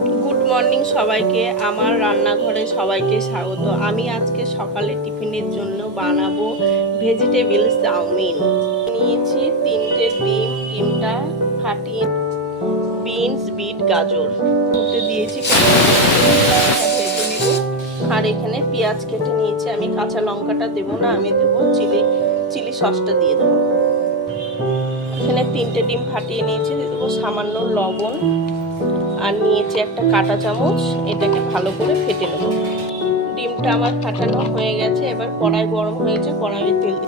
Good morning সবাইকে, আমার রান্নাঘরে সবাইকে স্বাগত। আমি আজকে সকালে টিফিনের জন্য বানাবো ভেজিটেবিল চাউমিন। নিয়েছি 3টে ডিমটা ফাটিয়ে বিনস, বিট, গাজর মধ্যে দিয়েছি, ভেজে নেব। আর এখানে পেঁয়াজ কেটে নিয়েছি। আমি কাঁচা লঙ্কাটা দেবো না, আমি দেবো চিলি সসটা দিয়ে দেবো। এখানে 3টে ডিম ফাটিয়ে নিয়েছি, দিয়ে দেবো সামান্য লবণ, আর নিয়েছি একটা কাঁটা চামচ। এটাকে ভালো করে ফেটে নেব। ডিমটা আমার ফাটানো হয়ে গেছে। এবার কড়াই গরম হয়েছে,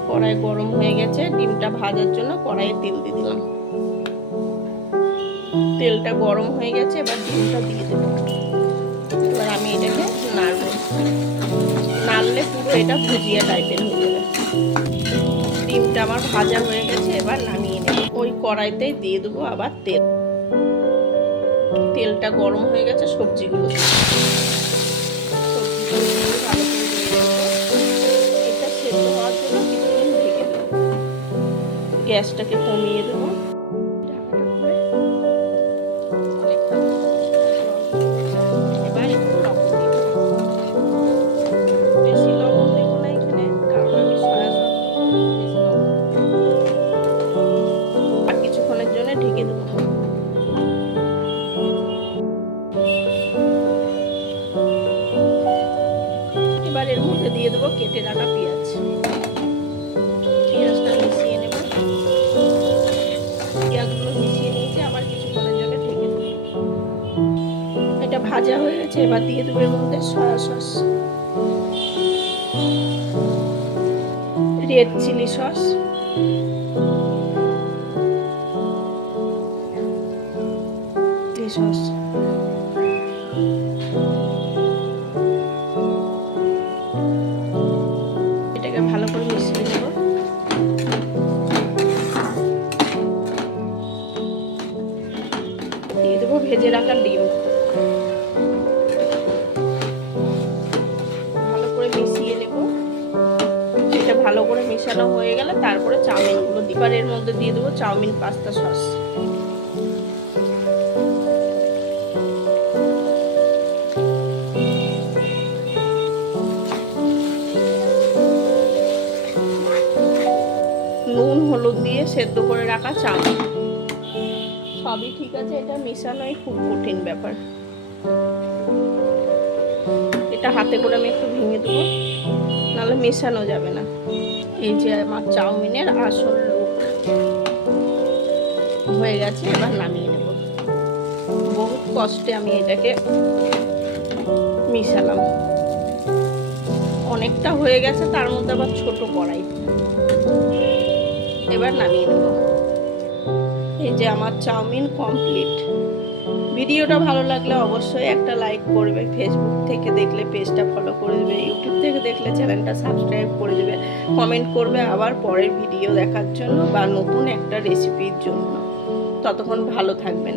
কড়াই গরম হয়ে গেছে। ডিমটা ভাজার জন্য কড়াইয়ে তেল দিয়ে দিলাম। তেলটা গরম হয়ে গেছে, এবার ডিমটা দিয়ে দেবো। এবার আমি এটাকে নাড়লে পুরো এটা ভুজিয়া টাইপের হয়ে যাবে। ডিমটা আমার ভাজা হয়ে গেছে, এবার নামিয়ে নেব। ওই কড়াইতেই দিয়ে দেবো আবার তেলটা গরম হয়ে গেছে। সবজিগুলো ভালো করে দিয়ে দেবো। এটা সেদ্ধ হওয়ার জন্য কিছুক্ষণ ঢেকে দেবো। গ্যাসটাকে কমিয়ে দেবো। এবার একটু লবণ দিয়ে দেবো। বেশি লবণ দেবো না এখানে, কারণ আমি সয়া সস বেশি লবণ দেবো। আর কিছুক্ষণের জন্য ঢেকে দেবো। এবার এর মধ্যে দিয়ে দেবো কেটে রাখা পেঁয়াজটা মিশিয়ে নেব। পেঁয়াজগুলো মিশিয়ে নিয়েছি, আবার কিছুক্ষণের জন্য ঢেকে দেবো। এটা ভাজা হয়ে গেছে। এবার দিয়ে দেবো এর মধ্যে soya sauce, red chilli sauce, এটাকে ভালো করে মিশিয়ে নেব। দিয়ে দেবো ভেজে রাখা ডিম। ভালো করে মিশিয়ে নেব। এটা ভালো করে মেশানো হয়ে গেলে তারপরে চাউমিনগুলো এবার এর মধ্যে দিয়ে দেবো চাউমিন পাস্তা সস। নুন হলুদ দিয়ে সেদ্ধ করে রাখা চাউমিন সবই ঠিক আছে। এটা মেশানোই খুব কঠিন ব্যাপার। এটা হাতে করে আমি একটু ভেঙে দেবো, নাহলে মেশানো যাবে না। এই যে আমার চাউমিনের আসল লুক হয়ে গেছে। এবার নামিয়ে নেব। বহুত কষ্টে আমি এটাকে মিশালাম। অনেকটা হয়ে গেছে, তার মধ্যে আবার ছোট কড়াই। এবার নামিয়ে নেব। এই যে আমার চাউমিন কমপ্লিট। ভিডিওটা ভালো লাগলে অবশ্যই একটা লাইক করবে। ফেসবুক থেকে দেখলে পেজটা ফলো করে দেবে, ইউটিউব থেকে দেখলে চ্যানেলটা সাবস্ক্রাইব করে দেবে, কমেন্ট করবে আবার পরের ভিডিও দেখার জন্য বা নতুন একটা রেসিপির জন্য। ততক্ষণ ভালো থাকবেন।